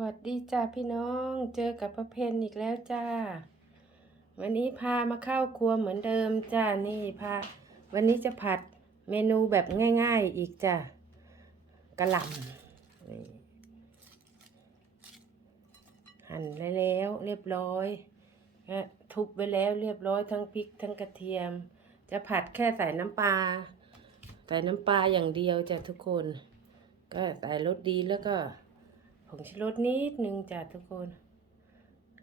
วัสดีจ้าพี่น้องเจอกับประเพณอีกแล้วจ้า วันนี้พามาเข้าครัวเหมือนเดิมจ้านี่พาวันนี้จะผัดเมนูแบบง่าย ๆอีกจ้ากระหล่ำหั่นแล้วเรียบร้อยทุบไว้แล้วเรียบร้อยทั้งพริกทั้งกระเทียม จะผัดแค่ใส่น้ำปลาใส่น้ำปลาอย่างเดียวจ้ะทุกคน ก็ใส่รสดีแล้วก็ ผงชูรสนิดนึงจ้ะทุกคน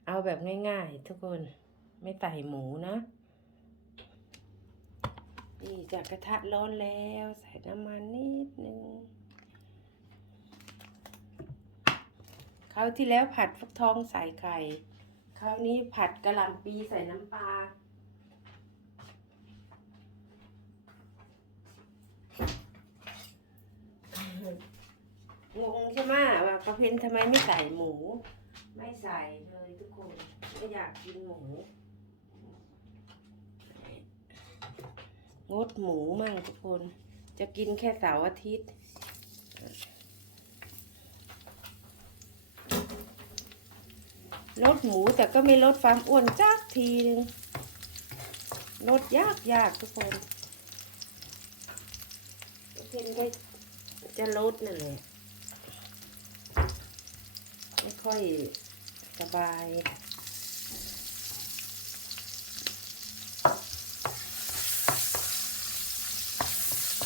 เอาแบบง่ายๆ ทุกคนไม่ใส่หมูนะ นี่จากกระทะร้อนแล้วใส่น้ำมันนิดนึงคราวที่แล้วผัดฟักทองใส่ไข่ คราวนี้ผัดกะหล่ำปีใส่น้ำปลา งงใช่ไหมว่าประเพณทำไมไม่ใส่หมู ไม่ใส่เลยทุกคนไม่อยากกินหมู งดหมูมั่งทุกคน จะกินแค่เสาร์อาทิตย์ลดหมูแต่ก็ไม่ลดความอ้วนจักทีนึงลดยากยากทุกคนเพื่อนก็จะลดนั่นแหละไม่ ค่อยสบาย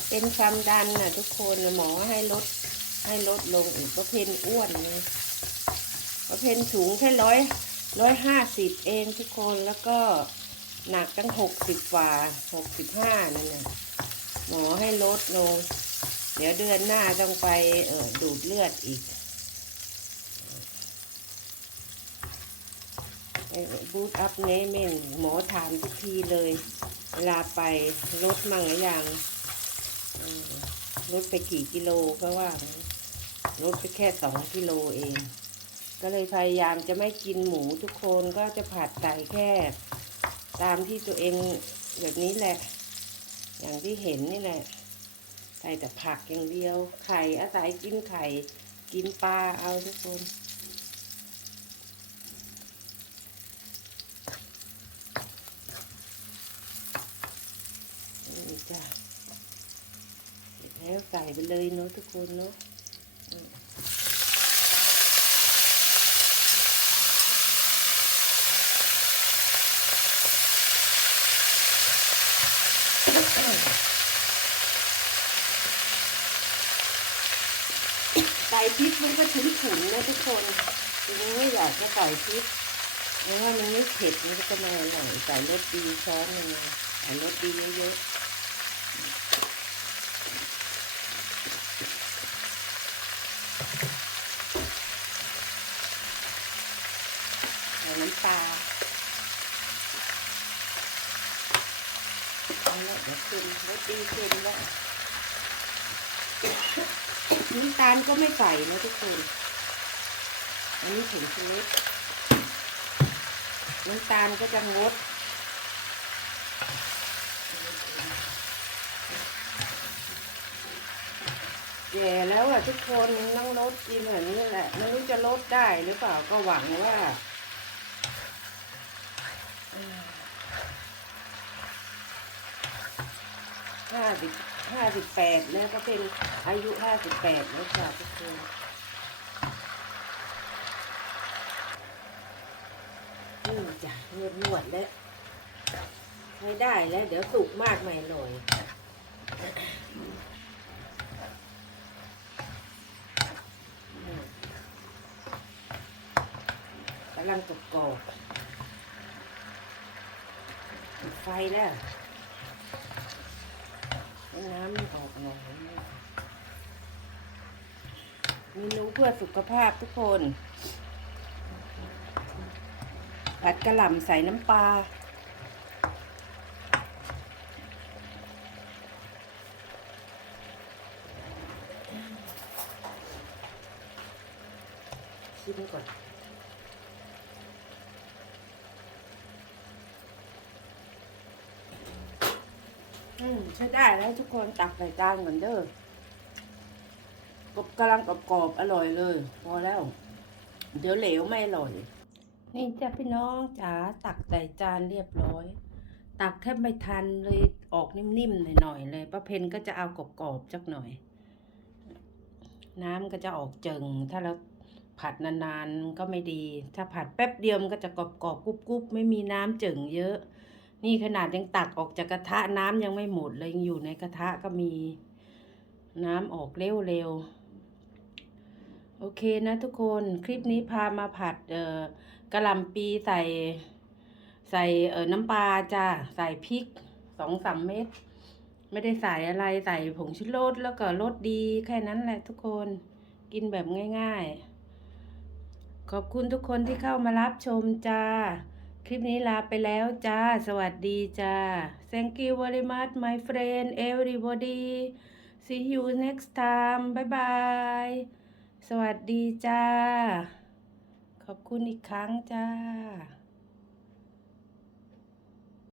เป็นความดันนะทุกคนหมอให้ลดให้ลดลงอีกประเพณอ้วนเลยประเพณสูงแค่ร้อยร้อยห้าสิบเองทุกคนแล้วก็หนักตั้งหกสิบกว่าหกสิบห้านั่นน่ะหมอให้ลดลง เดี๋ยวเดือนหน้าต้องไปออดูดเลือดอีก บูตอัพเนเมนหมอถามทุกทีเลย เวลาไปลดมั่งหรือยังเออลดไปกี่กิโลก็ว่างั้นลดไปแค่สองกิโลเอง ก็เลยพยายามจะไม่กินหมูทุกคนก็จะผัดใส่แค่ ตามที่ตัวเองแบบนี้แหละ อย่างที่เห็นนี่แหละใส่แต่ผักอย่างเดียว ไข่อาศัยกินไข่ กินปลาเอาทุกคนจ้ะเสร็จแล้วใส่ไปเลยเนาะทุกคนเนาะอืมใส่พริกมันก็ฉุนฉุนนะทุกคนจริงไม่อยากจะใส่พริกเพราะว่ามันไม่เผ็ดมันก็จะไมาอร่อยใส่รสดีช้อนหนึ่งใส่รสดีเยอะๆ ใส่น้ำตาลเอาละเดี๋ยวขึ้นรสดีขึ้นแล้วน้ำตาลก็ไม่ใส่นะทุกคน อันนี้ผงชูรสน้ำตาลก็จะงดแย่แล้วอะทุกคนต้องลดกินแบบนี้แหละไม่รู้จะลดได้หรือเปล่าก็หวังว่า ห้าสิบห้าสิบแปดแล้วก็เป็นอายุห้าสิบแปดแล้วค่ะทุกคนนี่จ้ะเงียบนวดแล้วใช้ได้แล้ว เดี๋ยวสุกมากไม่อร่อยกำลังกรอบกรอบไฟแล้ว น้ำมันออกหน่อยเมนูเพื่อสุขภาพทุกคน ผัดกระหล่ำใส่น้ำปลาชิมก่อน อืมใช้ได้แล้วทุกคนตักใส่จานเหมือนเดิมกบกำลังกรอบๆอร่อยเลย พอแล้ว เดี๋ยวเหลวไม่อร่อย นี่จ้ะพี่น้องจ๋าตักใส่จานเรียบร้อย ตักแทบไม่ทันเลยออกนิ่มๆหน่อยๆเลยป้าเพนก็จะเอากรอบๆจักหน่อย น้ำก็จะออกเจิงถ้าเราผัดนานๆก็ไม่ดี ถ้าผัดแป๊บเดียวมันก็จะกรอบๆกรุบๆไม่มีน้ำเจิงเยอะ นี่ขนาดยังตักออกจากกระทะน้ำยังไม่หมดเลยยังอยู่ในกระทะก็มีน้ำออกเร็วๆ โอเคนะทุกคนคลิปนี้พามาผัดเอ่อกระหล่ำปีใส่ใส่เอ่อน้ำปลาจ้าใส่พริกสองสามเม็ดไม่ได้ใส่อะไรใส่ผงชูรสแล้วก็รสดีแค่นั้นแหละทุกคนกินแบบง่าย ๆ ขอบคุณทุกคนที่เข้ามารับชมจ้า คลิปนี้ลาไปแล้วจ้า สวัสดีจ้า thank you very much my friend everybody see you next time bye bye สวัสดีจ้า ขอบคุณอีกครั้งจ้า